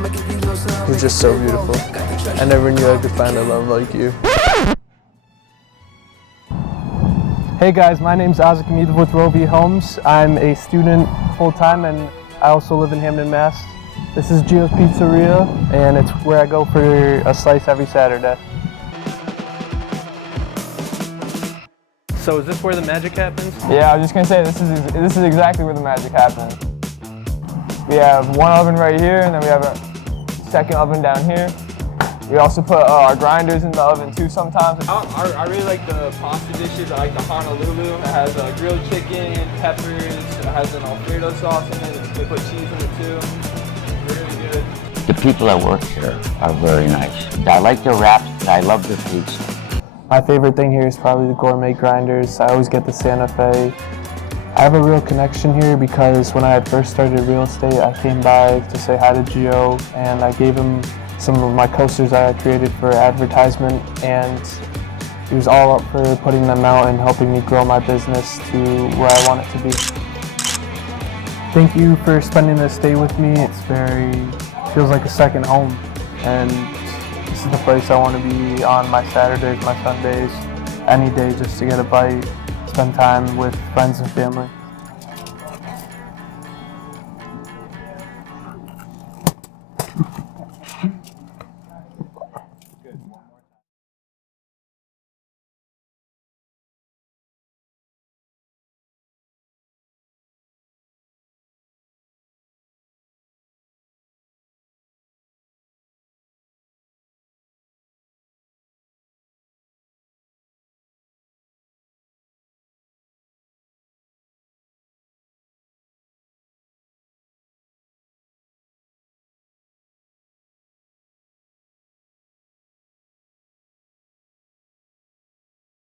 You're just so beautiful. I never knew I could find a love like you. Hey guys, my name's Azik Gamidov with Rovi Homes. I'm a student full-time and I also live in Hamden, Mass. This is Gio's Pizzeria and it's where I go for a slice every Saturday. So is this where the magic happens? Yeah, I was just gonna say this is exactly where the magic happens. We have one oven right here and then we have a second oven down here. We also put our grinders in the oven too sometimes. I really like the pasta dishes. I like the Honolulu. It has grilled chicken, peppers, it has an Alfredo sauce in it. They put cheese in it too. Really good. The people that work here are very nice. I like their wraps, and I love their pizza. My favorite thing here is probably the gourmet grinders. I always get the Santa Fe. I have a real connection here because when I had first started real estate, I came by to say hi to Gio and I gave him some of my coasters I had created for advertisement, and he was all up for putting them out and helping me grow my business to where I want it to be. Thank you for spending this day with me. Feels like a second home, and this is the place I want to be on my Saturdays, my Sundays, any day just to get a bite, spend time with friends and family.